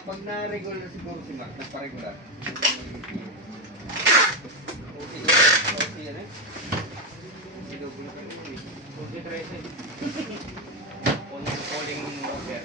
Pag na-regular siguro si Mark, nagpa-regular. Okay yan eh. Okay, 13. Calling order.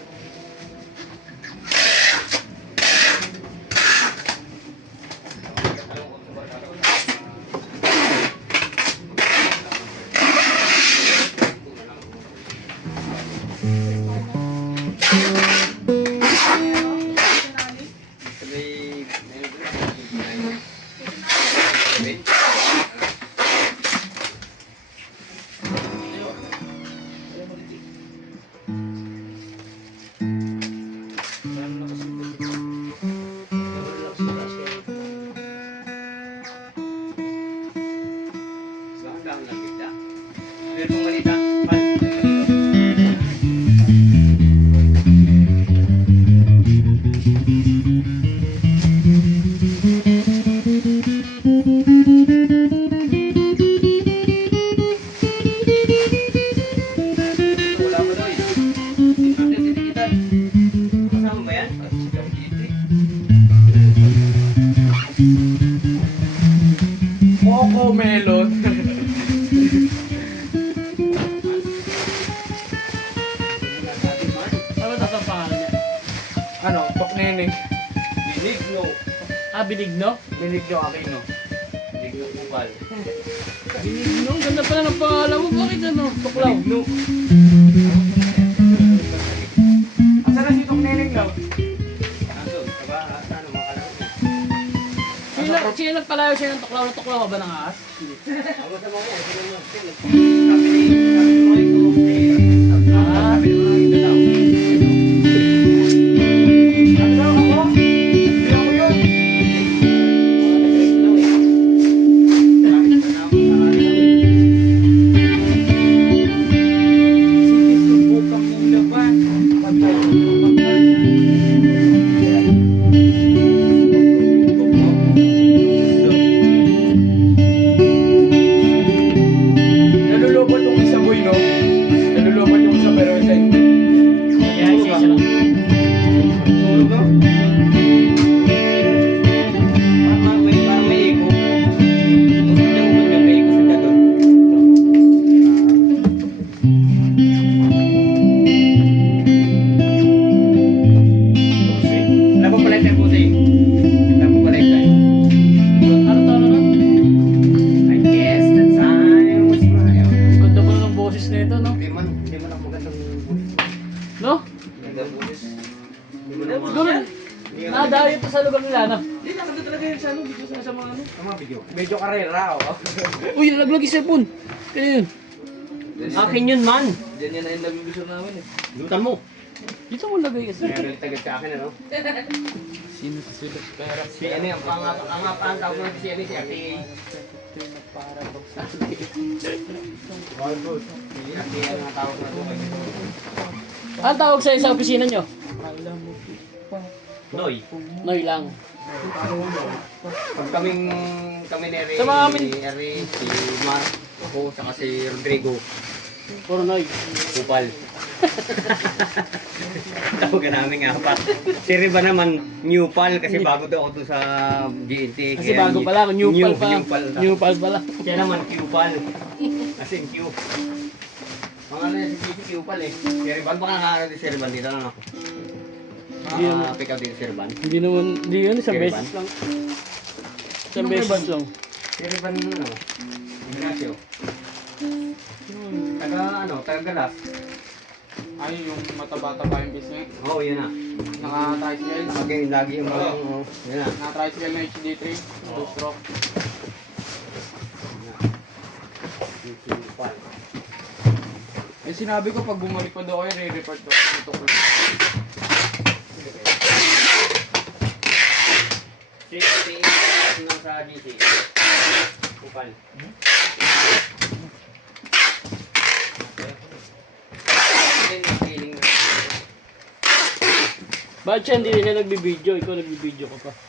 Coco melon. Ano ba ang pangalan niya? Ano? Tokneneng. Binigno. Binigno? Binigno Aquino. Binigno Kupal. Binigno? Ganda pala ng pangalan mo. Bakit ano? Tuklaw? Binigno. Asa na si Tokneneng daw? Nandun, kaba, ano, makalaro. Sino nagpalayo siya ng tuklaw? Tuklaw ka ba ng ahas? Ako sa mga yan, sila mo. Sabi ni mga ito, sabi ni mga ito daw. Ano daw ako? Hindi ako yun. Nalulobot yung isa boy, no? Nalulobot yung isa pero isa hindi. Kaya isa lang. Tulog ka? Parang may ego. May ego sa dadon. Napapalay tayo po sa'yo. Napapalay tayo. Ano to ano? I guess the time was right. Ganda pala ng boses na ito, no? Hindi man ako magandang bulis. No? Magandang bulis. Hindi man ako Siguro, nakadayo ito sa lugar nila, no? Hindi, nakaganda talaga yun sa ano, dito sa mga ano. Ang mga video. Medyo karera, oh. Uy, nalaglag yung cellphone. Kaya yun. Akin yun man. Diyan yan ang nag-gusto namin eh. Lutan mo. Dito mo lagay kasi. Kaya galit agad sa akin ano. Sino sa sulat? Pero Si ano yung ang tawag natin si ano si Ate. para sa All good. Si Ate ang tawag natin. Ang tawag sa'yo sa opisina nyo? Noy. Noy lang. Pag kami ni Eri, Sa mga amin. si Eri, si Mark, ako, saka si Rodrigo, Puro Noy. Kupal. Tawagan namin apat. Si Riba naman, new pal, kasi bago daw ako doon sa GNT. Kasi bago pa lang, new pal pa. New pal. New pal pa lang. Kaya naman, Q-pal. As in Q. Mga ano yan, si Q-pal eh. Si Riban, baka nakakaroon din si Riban dito lang ako. Hindi naman. Pick up dito si Riban. Hindi naman, hindi yun, isang Kaya beses ba? lang. Isang beses lang. Si Riban, ano, Ignacio. Taga Galas. Ay, yung mataba-taba yung business. Oo, yun na. Naka-tricycle. Nakagayin lagi yung mga, yun na. Naka-tricycle na HD3. Two stroke. Q-pal. Eh sinabi ko pag bumalik pa daw kayo, re-report daw. Ito ko. Si GC. Kupal. Hindi, feeling na. Bakit siya hindi siya nagbibideo? Ikaw nagbibideo ka pa.